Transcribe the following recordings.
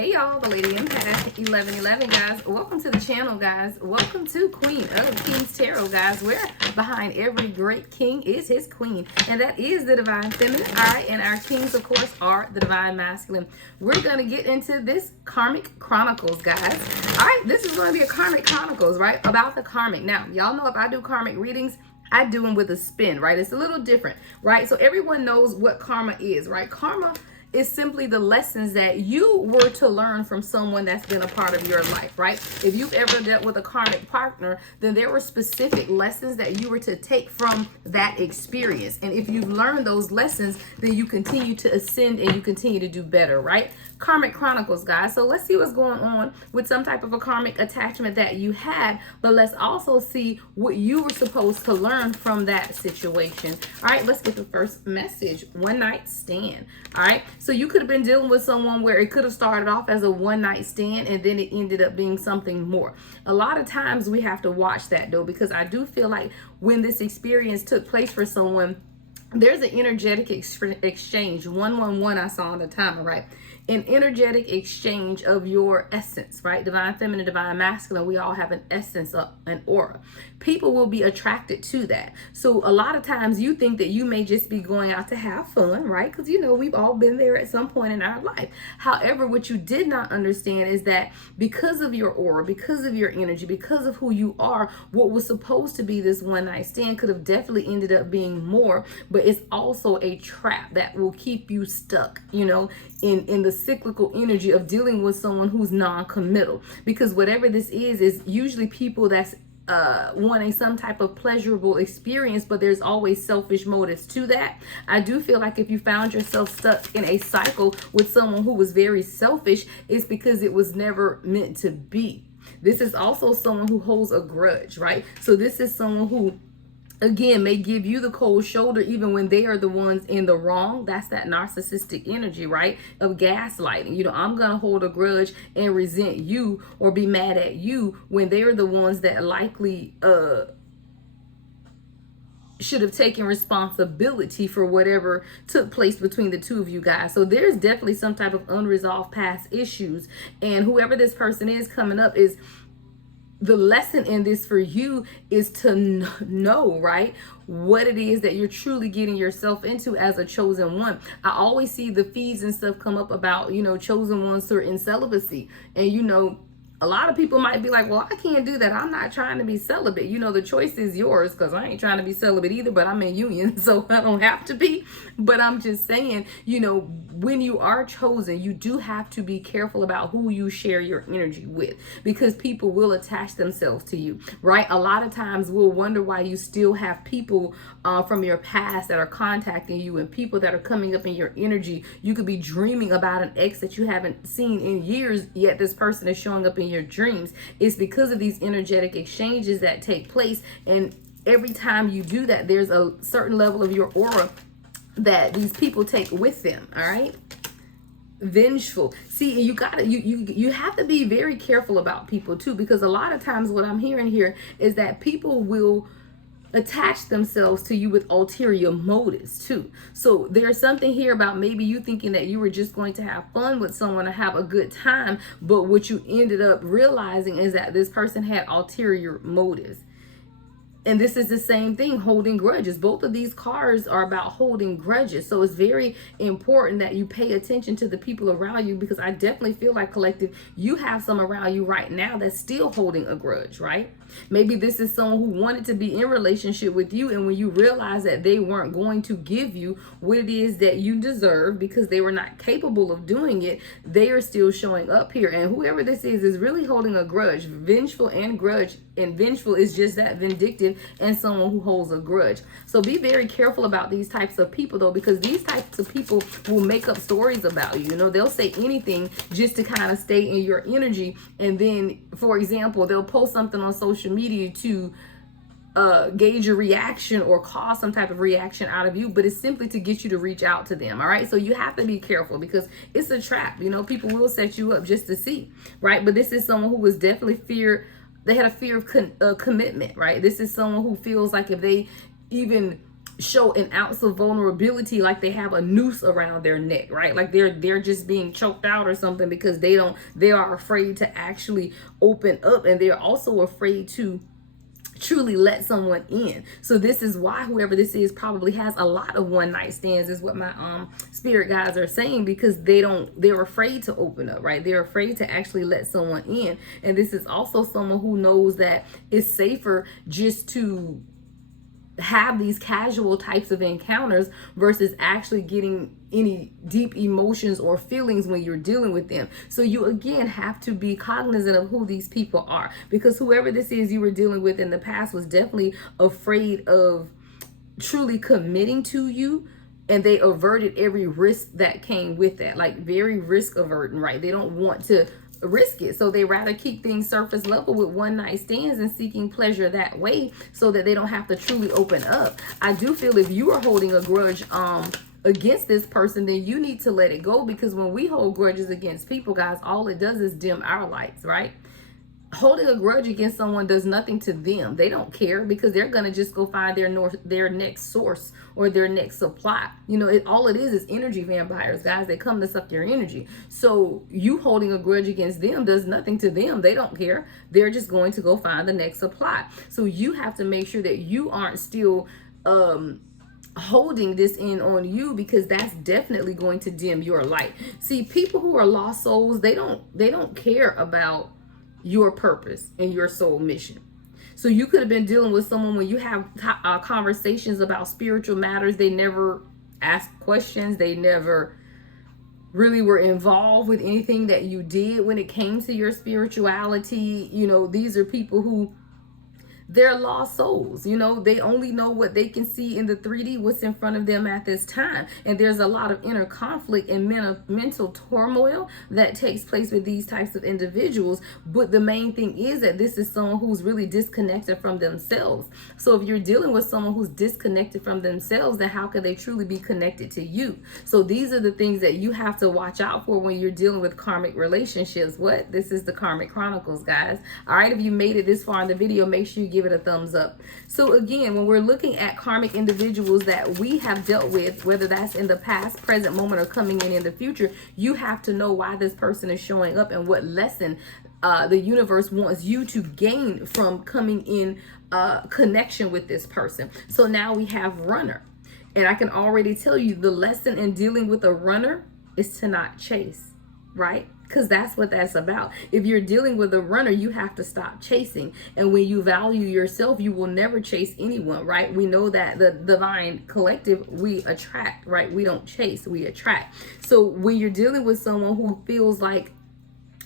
Hey y'all, the Lady Empath 1111 guys. Welcome to the channel, guys. Welcome to Queen of Kings Tarot, guys. Where behind every great king is his queen, and that is the divine feminine. All right, and our kings, of course, are the divine masculine. We're gonna get into this Karmic Chronicles, guys. All right, this is going to be a Karmic Chronicles, right? About the karmic. Now, y'all know if I do karmic readings, I do them with a spin, right? It's a little different, right? So everyone knows what karma is, right? Karma is simply the lessons that you were to learn from someone that's been a part of your life, right? If you've ever dealt with a karmic partner, then there were specific lessons that you were to take from that experience. And if you've learned those lessons, then you continue to ascend and you continue to do better, right? Karmic Chronicles, guys. So let's see what's going on with some type of a karmic attachment that you had, but let's also see what you were supposed to learn from that situation. All right, let's get the first message. One night stand. All right, so you could have been dealing with someone where it could have started off as a one night stand and then it ended up being something more. A lot of times we have to watch that though, because I do feel like when this experience took place for someone, there's an energetic exchange. 111 I saw on the timer, right? An energetic exchange of your essence, right? Divine feminine, divine masculine, we all have an essence, an aura. People will be attracted to that. So a lot of times you think that you may just be going out to have fun, right? Because you know we've all been there at some point in our life. However, what you did not understand is that because of your aura, because of your energy, because of who you are, what was supposed to be this one night stand could have definitely ended up being more, but it's also a trap that will keep you stuck, you know, in the cyclical energy of dealing with someone who's non-committal. Because whatever this is usually people that's wanting some type of pleasurable experience, but there's always selfish motives to that. I do feel like if you found yourself stuck in a cycle with someone who was very selfish, it's because it was never meant to be. This is also someone who holds a grudge, right? So this is someone who, again, may give you the cold shoulder even when they are the ones in the wrong. That's that narcissistic energy, right? Of gaslighting. You know, I'm going to hold a grudge and resent you or be mad at you when they're the ones that likely should have taken responsibility for whatever took place between the two of you guys. So there's definitely some type of unresolved past issues. And whoever this person is coming up is, the lesson in this for you is to know, right, what it is that you're truly getting yourself into as a chosen one. I always see the feeds and stuff come up about, you know, chosen ones who are in celibacy. And, you know, a lot of people might be like, well, I can't do that. I'm not trying to be celibate. You know, the choice is yours, because I ain't trying to be celibate either, but I'm in union, so I don't have to be. But I'm just saying, you know, when you are chosen, you do have to be careful about who you share your energy with, because people will attach themselves to you, right? A lot of times we'll wonder why you still have people from your past that are contacting you and people that are coming up in your energy. You could be dreaming about an ex that you haven't seen in years, yet this person is showing up in your dreams. It's because of these energetic exchanges that take place, and every time you do that, there's a certain level of your aura that these people take with them. All right, vengeful. See, you have to be very careful about people too, because a lot of times what I'm hearing here is that people will attach themselves to you with ulterior motives too. So there's something here about maybe you thinking that you were just going to have fun with someone or have a good time, but what you ended up realizing is that this person had ulterior motives. And this is the same thing, holding grudges. Both of these cards are about holding grudges. So it's very important that you pay attention to the people around you, because I definitely feel like, collective, you have some around you right now that's still holding a grudge, right? Maybe this is someone who wanted to be in relationship with you, and when you realize that they weren't going to give you what it is that you deserve because they were not capable of doing it, they are still showing up here. And whoever this is really holding a grudge. Vengeful and grudge. And vengeful is just that, vindictive, and someone who holds a grudge. So be very careful about these types of people though, because these types of people will make up stories about you. You know, they'll say anything just to kind of stay in your energy. And then, for example, they'll post something on social media to gauge a reaction or cause some type of reaction out of you, but it's simply to get you to reach out to them. All right, so you have to be careful, because it's a trap. You know, people will set you up just to see, right? But this is someone who was definitely they had a fear of commitment, right? This is someone who feels like if they even show an ounce of vulnerability, like they have a noose around their neck, right? Like they're just being choked out or something, because they are afraid to actually open up, and they're also afraid to truly let someone in. So this is why whoever this is probably has a lot of one night stands, is what my spirit guides are saying, because they're afraid to open up, right? They're afraid to actually let someone in. And this is also someone who knows that it's safer just to have these casual types of encounters versus actually getting any deep emotions or feelings when you're dealing with them. So you again have to be cognizant of who these people are, because whoever this is you were dealing with in the past was definitely afraid of truly committing to you, and they averted every risk that came with that, like very risk averting, right? They don't want to risk it, so they rather keep things surface level with one night stands and seeking pleasure that way, so that they don't have to truly open up. I do feel if you are holding a grudge against this person, then you need to let it go, because when we hold grudges against people, guys, all it does is dim our lights, right? Holding a grudge against someone does nothing to them. They don't care, because they're going to just go find their next source or their next supply. You know, all it is energy vampires, guys. They come to suck your energy. So you holding a grudge against them does nothing to them. They don't care. They're just going to go find the next supply. So you have to make sure that you aren't still holding this in on you, because that's definitely going to dim your light. See, people who are lost souls, they don't care about your purpose and your soul mission. So you could have been dealing with someone when you have conversations about spiritual matters, they never ask questions, they never really were involved with anything that you did when it came to your spirituality. You know, these are people who, they're lost souls. You know, they only know what they can see in the 3D, what's in front of them at this time. And there's a lot of inner conflict and mental turmoil that takes place with these types of individuals. But the main thing is that this is someone who's really disconnected from themselves. So if you're dealing with someone who's disconnected from themselves, then how can they truly be connected to you? So these are the things that you have to watch out for when you're dealing with karmic relationships. What? This is the Karmic Chronicles, guys. All right, if you made it this far in the video, make sure you give it a thumbs up. So again, when we're looking at karmic individuals that we have dealt with, whether that's in the past, present moment, or coming in the future, you have to know why this person is showing up and what lesson the universe wants you to gain from coming in connection with this person. So now we have runner, and I can already tell you the lesson in dealing with a runner is to not chase, right? Because that's what that's about. If you're dealing with a runner, you have to stop chasing. And when you value yourself, you will never chase anyone, right? We know that the divine collective, we attract, right? We don't chase, we attract. So when you're dealing with someone who feels like,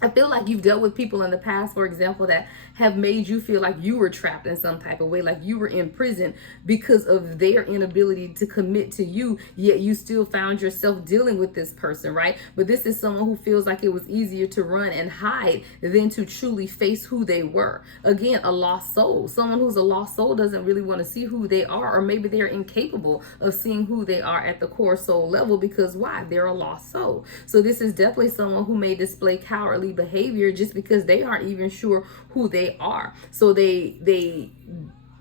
I feel like you've dealt with people in the past, for example, that have made you feel like you were trapped in some type of way, like you were in prison because of their inability to commit to you, yet you still found yourself dealing with this person, right? But this is someone who feels like it was easier to run and hide than to truly face who they were. Again, a lost soul. Someone who's a lost soul doesn't really want to see who they are, or maybe they're incapable of seeing who they are at the core soul level, because why? They're a lost soul. So this is definitely someone who may display cowardly behavior just because they aren't even sure who they are. So they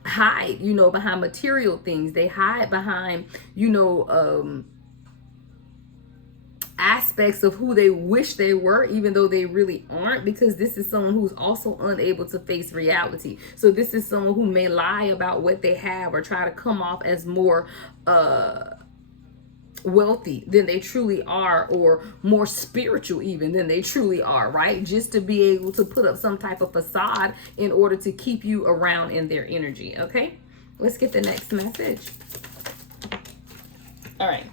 hide, you know, behind material things. They hide behind, you know, aspects of who they wish they were, even though they really aren't, because this is someone who's also unable to face reality. So this is someone who may lie about what they have or try to come off as more wealthy than they truly are, or more spiritual even than they truly are, right? Just to be able to put up some type of facade in order to keep you around in their energy. Okay, let's get the next message. All right.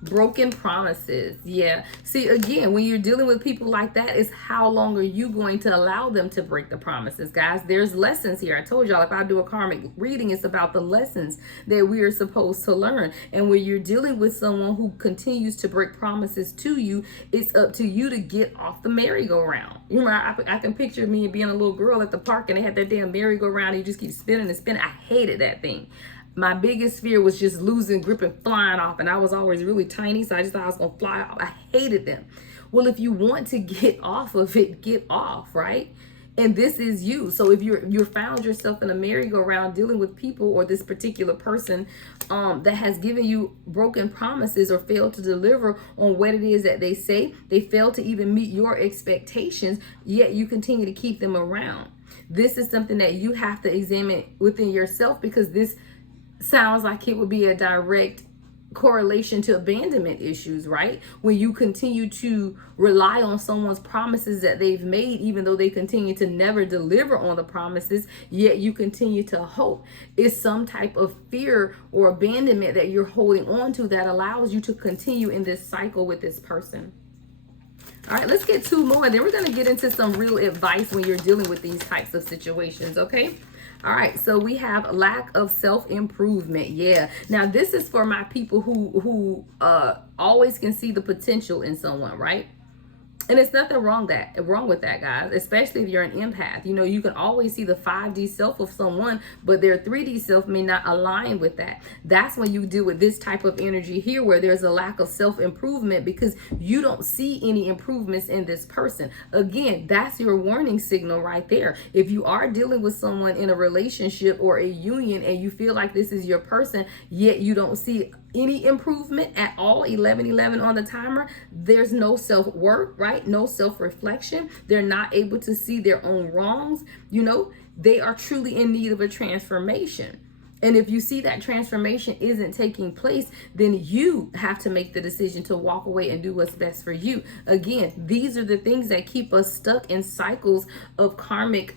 Broken promises. Yeah. See, again, when you're dealing with people like that, is how long are you going to allow them to break the promises, guys? There's lessons here. I told y'all, if I do a karmic reading, it's about the lessons that we are supposed to learn. And when you're dealing with someone who continues to break promises to you, it's up to you to get off the merry-go-round. You know, I can picture me being a little girl at the park and they had that damn merry-go-round and you just keep spinning and spinning. I hated that thing. My biggest fear was just losing grip and flying off. And I was always really tiny, so I just thought I was going to fly off. I hated them. Well, if you want to get off of it, get off, right? And this is you. So if you're found yourself in a merry-go-round dealing with people, or this particular person that has given you broken promises or failed to deliver on what it is that they say, they fail to even meet your expectations, yet you continue to keep them around. This is something that you have to examine within yourself, because this sounds like it would be a direct correlation to abandonment issues, right? When you continue to rely on someone's promises that they've made, even though they continue to never deliver on the promises, yet you continue to hope. It's some type of fear or abandonment that you're holding on to that allows you to continue in this cycle with this person. All right, let's get two more. Then we're going to get into some real advice when you're dealing with these types of situations, okay? All right, so we have lack of self-improvement. Yeah. Now, this is for my people who always can see the potential in someone, right? And it's nothing wrong with that, guys, especially if you're an empath. You know, you can always see the 5D self of someone, but their 3D self may not align with that. That's when you deal with this type of energy here, where there's a lack of self-improvement because you don't see any improvements in this person. Again, that's your warning signal right there. If you are dealing with someone in a relationship or a union and you feel like this is your person, yet you don't see any improvement at all, 1111 on the timer, there's no self-worth, right? No self-reflection. They're not able to see their own wrongs. You know, they are truly in need of a transformation. And if you see that transformation isn't taking place, then you have to make the decision to walk away and do what's best for you. Again, these are the things that keep us stuck in cycles of karmic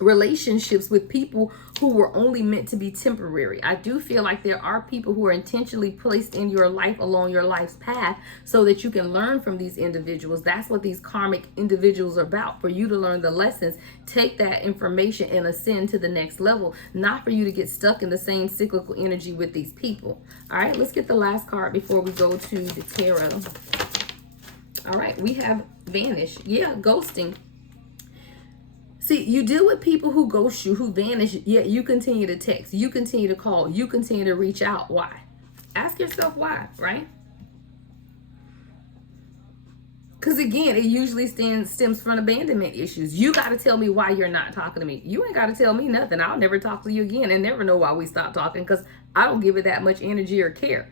relationships with people who were only meant to be temporary. I do feel like there are people who are intentionally placed in your life along your life's path so that you can learn from these individuals. That's what these karmic individuals are about, for you to learn the lessons, take that information and ascend to the next level, not for you to get stuck in the same cyclical energy with these people. All right, let's get the last card before we go to the tarot. All right, we have vanish. Yeah, ghosting. See, you deal with people who ghost you, who vanish, yet you continue to text, you continue to call, you continue to reach out. Why? Ask yourself why, right? Because again, it usually stems from abandonment issues. You got to tell me why you're not talking to me. You ain't got to tell me nothing. I'll never talk to you again and never know why we stopped talking, because I don't give it that much energy or care.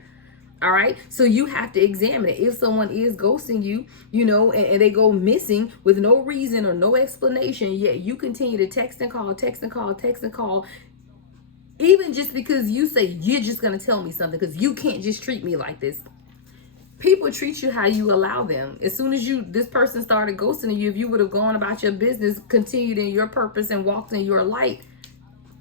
All right. So you have to examine it. If someone is ghosting you, you know, and they go missing with no reason or no explanation, yet you continue to text and call, text and call, text and call, even just because you say you're just going to tell me something, because you can't just treat me like this. People treat you how you allow them. As soon as this person started ghosting you, if you would have gone about your business, continued in your purpose and walked in your light,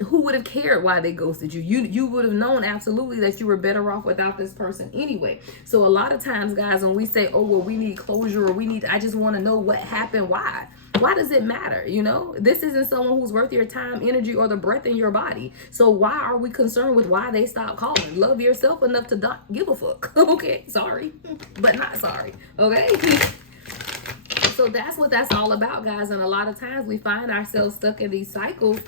who would have cared why they ghosted you? You would have known absolutely that you were better off without this person anyway. So a lot of times, guys, when we say, oh, well, we need closure, or I just want to know what happened, why does it matter? You know, this isn't someone who's worth your time, energy, or the breath in your body. So why are we concerned with why they stopped calling? Love yourself enough to not give a fuck. Okay, sorry, but not sorry. Okay. So that's what that's all about, guys. And a lot of times we find ourselves stuck in these cycles,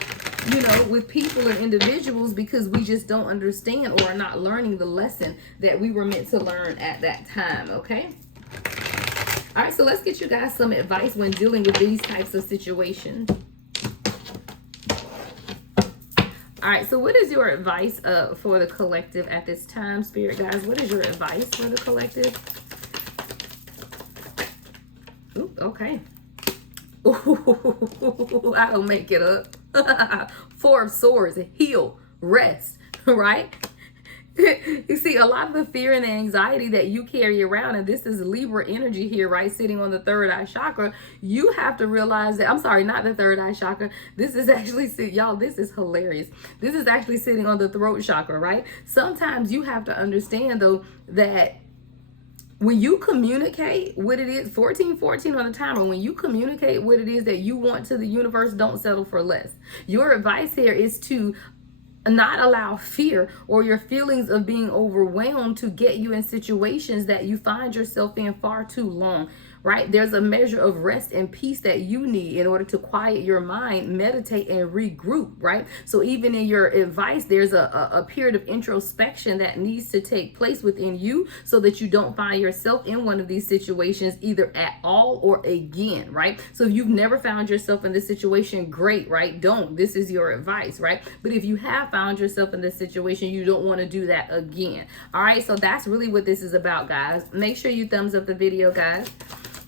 you know, with people and individuals, because we just don't understand or are not learning the lesson that we were meant to learn at that time. Okay. All right. So let's get you guys some advice when dealing with these types of situations. All right. So what is your advice for the collective at this time, Spirit guys? What is your advice for the collective? Ooh, okay. Ooh, I don't make it up. Four of Swords, heal, rest, right? You see, a lot of the fear and the anxiety that you carry around, and this is Libra energy here, right? Sitting on the third eye chakra, you have to realize that, I'm sorry, not the third eye chakra. This is actually, y'all, this is hilarious. This is actually sitting on the throat chakra, right? Sometimes you have to understand, though, that when you communicate what it is, 1414 on the timer, when you communicate what it is that you want to the universe, don't settle for less. Your advice here is to not allow fear or your feelings of being overwhelmed to get you in situations that you find yourself in far too long. Right? There's a measure of rest and peace that you need in order to quiet your mind, meditate, and regroup, right? So even in your advice, there's a period of introspection that needs to take place within you so that you don't find yourself in one of these situations either at all or again, right? So if you've never found yourself in this situation, great, right? Don't. This is your advice, right? But if you have found yourself in this situation, you don't want to do that again. All right, so that's really what this is about, guys. Make sure you thumbs up the video, guys.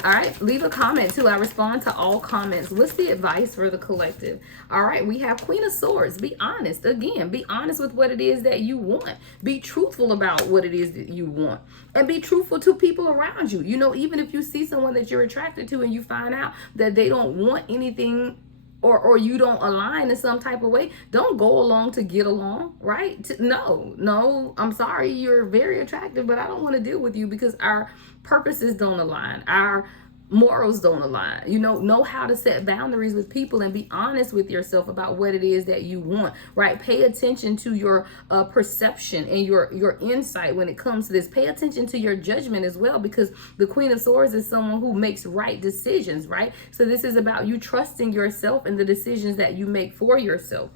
All right, leave a comment too. I respond to all comments. What's the advice for the collective? All right, we have Queen of Swords. Be honest. Again, be honest with what it is that you want. Be truthful about what it is that you want. And be truthful to people around you. You know, even if you see someone that you're attracted to and you find out that they don't want anything or you don't align in some type of way, don't go along to get along, right? No, I'm sorry, you're very attractive, but I don't want to deal with you because our purposes don't align. Our morals don't align. You know how to set boundaries with people and be honest with yourself about what it is that you want, right? Pay attention to your perception and your insight when it comes to this. Pay attention to your judgment as well, because the Queen of Swords is someone who makes right decisions, right? So this is about you trusting yourself and the decisions that you make for yourself.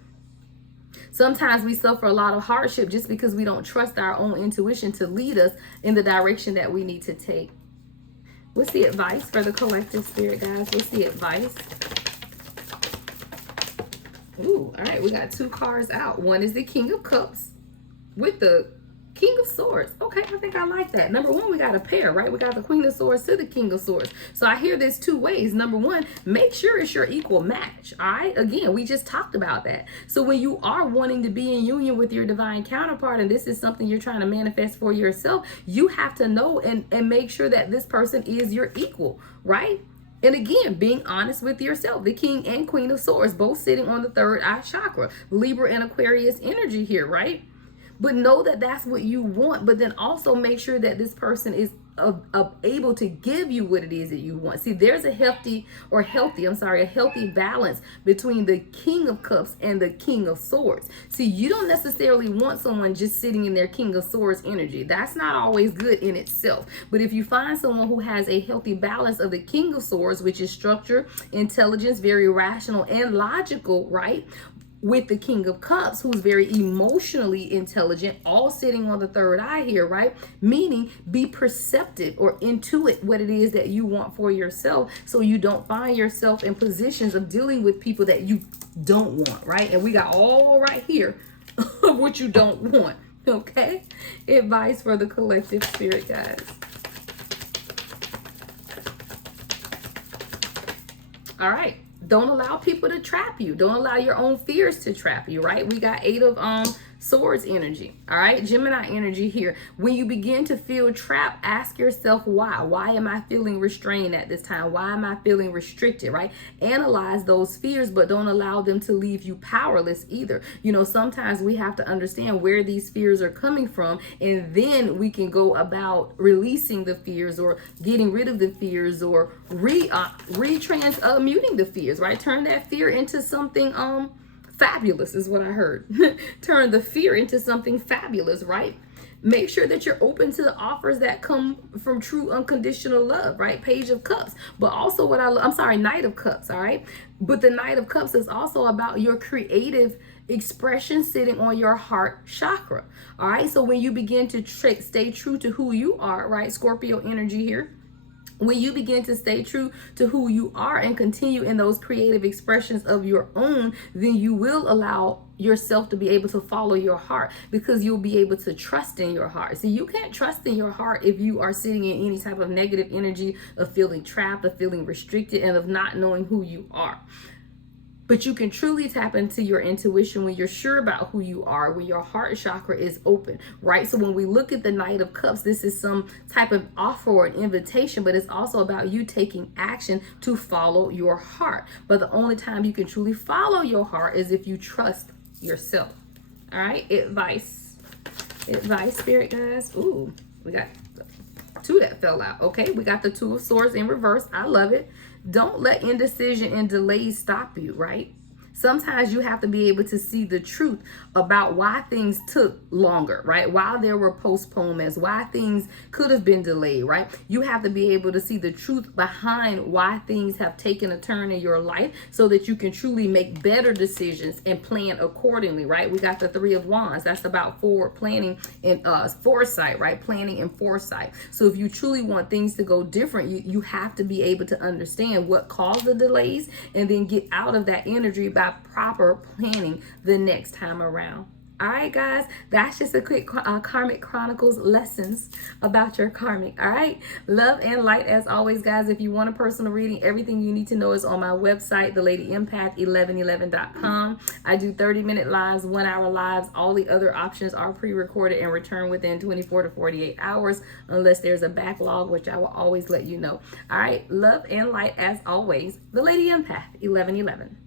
Sometimes we suffer a lot of hardship just because we don't trust our own intuition to lead us in the direction that we need to take. What's the advice for the collective, spirit guys? What's the advice? Ooh, all right, we got two cards out. One is the King of Cups with the King of Swords. Okay, I think I like that. Number one, we got a pair, right? We got the Queen of Swords to the King of Swords. So I hear this two ways. Number one, make sure it's your equal match. All right, again, we just talked about that. So when you are wanting to be in union with your divine counterpart, and this is something you're trying to manifest for yourself, you have to know and make sure that this person is your equal, right? And again, being honest with yourself. The King and Queen of Swords both sitting on the third eye chakra. Libra and Aquarius energy here, right? But know that that's what you want, but then also make sure that this person is able to give you what it is that you want. See, there's a healthy balance between the King of Cups and the King of Swords. See, you don't necessarily want someone just sitting in their King of Swords energy. That's not always good in itself. But if you find someone who has a healthy balance of the King of Swords, which is structure, intelligence, very rational and logical, right? With the King of Cups, who's very emotionally intelligent, all sitting on the third eye here, right? Meaning be perceptive or intuit what it is that you want for yourself, so you don't find yourself in positions of dealing with people that you don't want, right? And we got all right here of what you don't want, okay? Advice for the collective, spirit guys. All right. Don't allow people to trap you. Don't allow your own fears to trap you, right? We got 8 of Swords energy, all right? Gemini energy here. When you begin to feel trapped, ask yourself why. Why am I feeling restrained at this time? Why am I feeling restricted, right? Analyze those fears, but don't allow them to leave you powerless either. You know, sometimes we have to understand where these fears are coming from, and then we can go about releasing the fears or getting rid of the fears or muting the fears, right? Turn that fear into something fabulous is what I heard. Turn the fear into something fabulous, right? Make sure that you're open to the offers that come from true unconditional love, right? Page of Cups. But also Knight of Cups, all right? But the Knight of Cups is also about your creative expression sitting on your heart chakra, all right? So when you begin to stay true to who you are, right? Scorpio energy here. When you begin to stay true to who you are and continue in those creative expressions of your own, then you will allow yourself to be able to follow your heart, because you'll be able to trust in your heart. See, you can't trust in your heart if you are sitting in any type of negative energy of feeling trapped, of feeling restricted, and of not knowing who you are. But you can truly tap into your intuition when you're sure about who you are, when your heart chakra is open, right? So when we look at the Knight of Cups, this is some type of offer or an invitation, but it's also about you taking action to follow your heart. But the only time you can truly follow your heart is if you trust yourself. All right, advice, spirit guys. Ooh, we got 2 that fell out. Okay, we got the 2 of Swords in reverse. I love it. Don't let indecision and delays stop you, right? Sometimes you have to be able to see the truth about why things took longer, right? Why there were postponements, why things could have been delayed, right? You have to be able to see the truth behind why things have taken a turn in your life so that you can truly make better decisions and plan accordingly, right? We got the Three of Wands. That's about forward planning and foresight, right? Planning and foresight. So if you truly want things to go different, you have to be able to understand what caused the delays and then get out of that energy by proper planning the next time around. All right, guys, that's just a quick Karmic Chronicles lessons about your karmic. All right, love and light as always, guys. If you want a personal reading, everything you need to know is on my website, thelady1111.com. I do 30-minute lives, 1-hour lives. All the other options are pre-recorded and returned within 24 to 48 hours, unless there's a backlog, which I will always let you know. All right, love and light as always. The Lady Empath 1111.